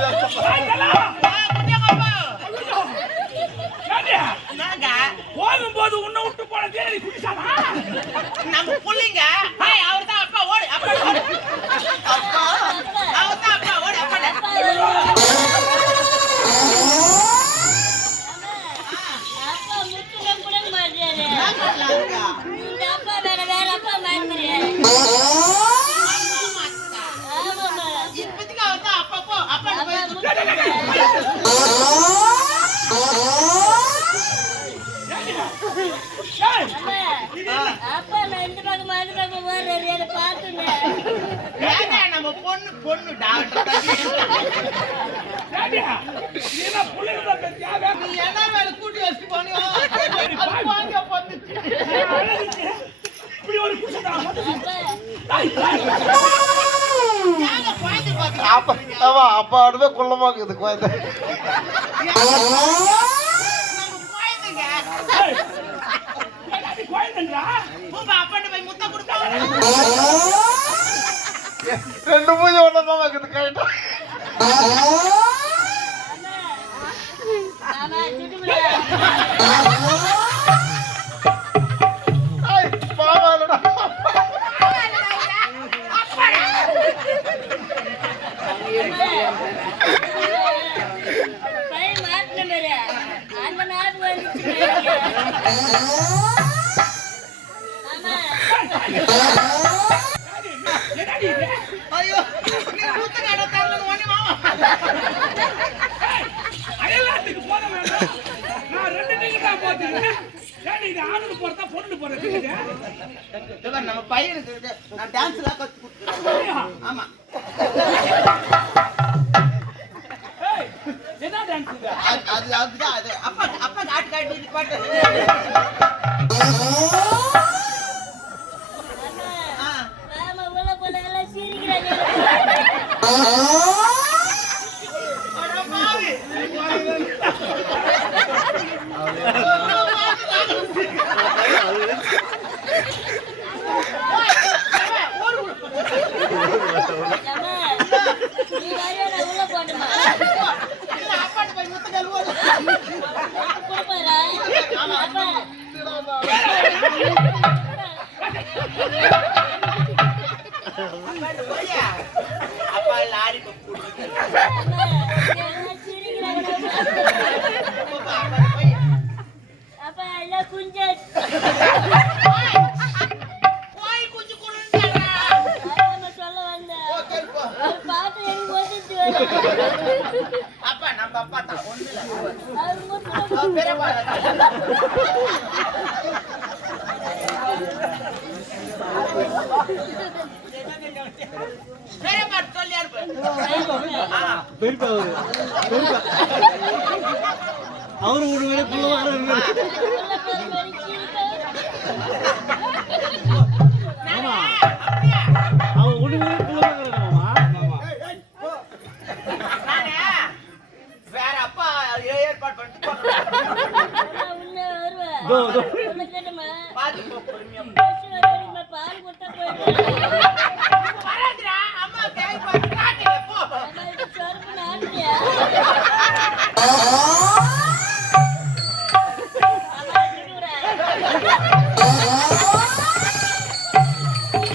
了，快点了。நம்ம பொண்ணு பொண்ணு டாக்டர் நீ என்ன வேலை கூட்டி வச்சுட்டு போனியோ வாங்க வந்துச்சு இப்படி ஒரு அப்பா அப்பா அப்பா அடுத்த குள்ளமா இருக்குது குழந்தை ரெண்டு பூஜை ஒன்றதான் இருக்குது கைட்டா ஆமா ஐயோ நீ முத்த நான் ரெண்டு தான் இது ஆணுக்கு போறதா, நம்ம பையனுக்கு இருக்கு. நான் டான்ஸ் எல்லாம் கத்து கொடுத்துருக்கேன் ஆமா என்ன அது அது அதுதான் அது அப்பா அப்பா அப்பா லாரி அப்பா எல்லாம் குஞ்சு அப்பா நம்ம அப்பா தான் ஒண்ணு இல்ல அவர் முத்து அவன் பெரியப்பா பெரியப்பா சொல்லி அனுப்பு ஆ பெரியப்பா அவரு பெரியப்பா அவரு ஒரு வேலை புள்ளவா உள்ள போய் சிரிப்பேன் ஆமா அவன் ஒண்ணு வேலை புள்ளவா மாமா நானே வேற அப்பா ஏற்பாடு பண்ணிட்டு போறேன். உன்ன வருவேன் Oh. oh.